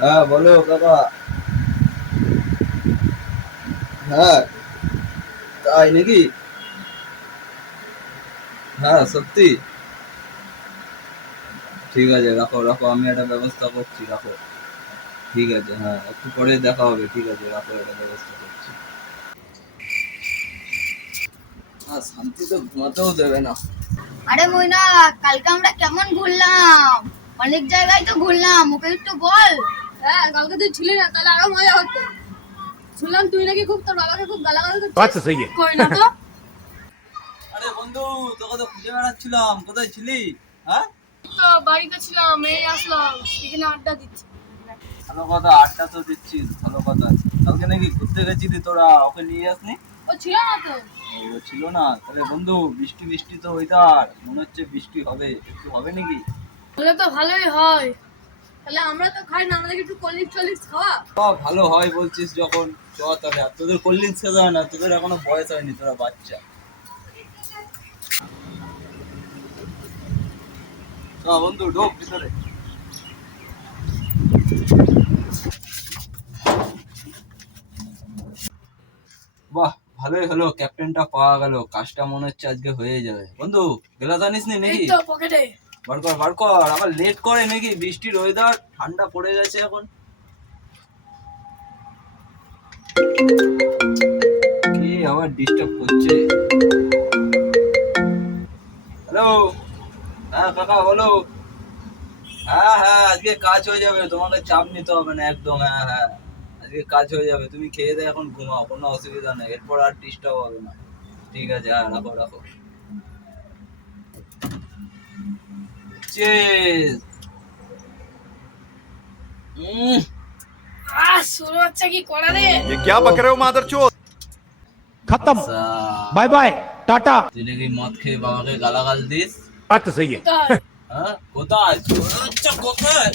হ্যাঁ বলো কাকা। হ্যাঁ তাই নাকি? হ্যাঁ সত্যি? ঠিক আছে, রাখো রাখো, আমি একটা ব্যবস্থা করছি, রাখো। ঠিক আছে, হ্যাঁ একটু পরে দেখা হবে, ঠিক আছে রাখো, একটা ব্যবস্থা করছি। আর শান্তি তো ঘুমাতেও দেবে না। আরে মইনা, কালকে আমরা কেমন ঘুরলাম, অনেক জায়গায় তো ঘুরলাম, ওকে একটু বল। হ্যাঁ, কালকে তুই ছিলি না, তাহলে আরো মজা হতো। শুনলাম তুই নাকি খুব তোর বাবাকে খুব গালাগাল করছিস। আচ্ছা সহি কই না তো। আরে বন্ধু, তোকে তো খুঁজে বেড়াচ্ছিলাম, কোথায় ছিলি? হ্যাঁ তো বাড়িতে ছিলাম, এই আসলাম, এখানে আড্ডা দিচ্ছি। ভালো কথা, আড্ডা তো দিচ্ছিস, ভালো কথা। কালকে নাকি ঘুরতে গেছিলি তোরা, ওকে নিয়ে আসনি? ও ছিল না তো। ও ছিল না? তাহলে বন্ধু, বৃষ্টি বৃষ্টি তো ওয়েদার, মনে হচ্ছে বৃষ্টি হবে, একটু হবে নাকি? বলে তো ভালোই হয়। তাহলে আমরা তো খাই না, আমাদেরকে একটু কোল্ড ড্রিঙ্কস খাওয়া। ভালো হয় বলছিস যখন, চ তাহলে। আর তোদের কোল্ড ড্রিঙ্কস খেতে হয় না, তোদের এখনো বয়স হয়নি, তোরা বাচ্চা। চ বন্ধু, ঢোক ভিতরে। বাহ, ভালোই হলো, ক্যাপ্টেনটা পাওয়া গেল, কাজটা মনে হচ্ছে আজকে হয়ে যাবে। বন্ধু, গেলা জানিস নি এই নাকি? তো পকেটে। বার কর বার কর, আবার লেট করে নাকি? বৃষ্টির ওয়েদার, ঠান্ডা পড়ে গেছে এখন। কি আবার ডিস্টার্ব করছে? হ্যালো, হ্যাঁ কাকা বলো। হ্যাঁ হ্যাঁ, আজকে কাজ হয়ে যাবে, তোমাকে চাপ নিতে হবে না একদম। হ্যাঁ হ্যাঁ, আজকে কাজ হয়ে যাবে, তুমি খেয়ে দিয়ে এখন ঘুমাও, কোনো অসুবিধা নেই, এরপর আর ডিস্টার্ব হবে না। ঠিক আছে, হ্যাঁ রাখো রাখো। চেস। শুরু হচ্ছে কি করা রে। ये क्या बक रहे हो मादरचोद खत्म আচ্ছা, बाय बाय टाटा তুই নাকি মদ খেয়ে বাবাকে গালাগাল দিস? बात तो सही है তাই হ্যাঁ কোথায়? আচ্ছা কোথায়?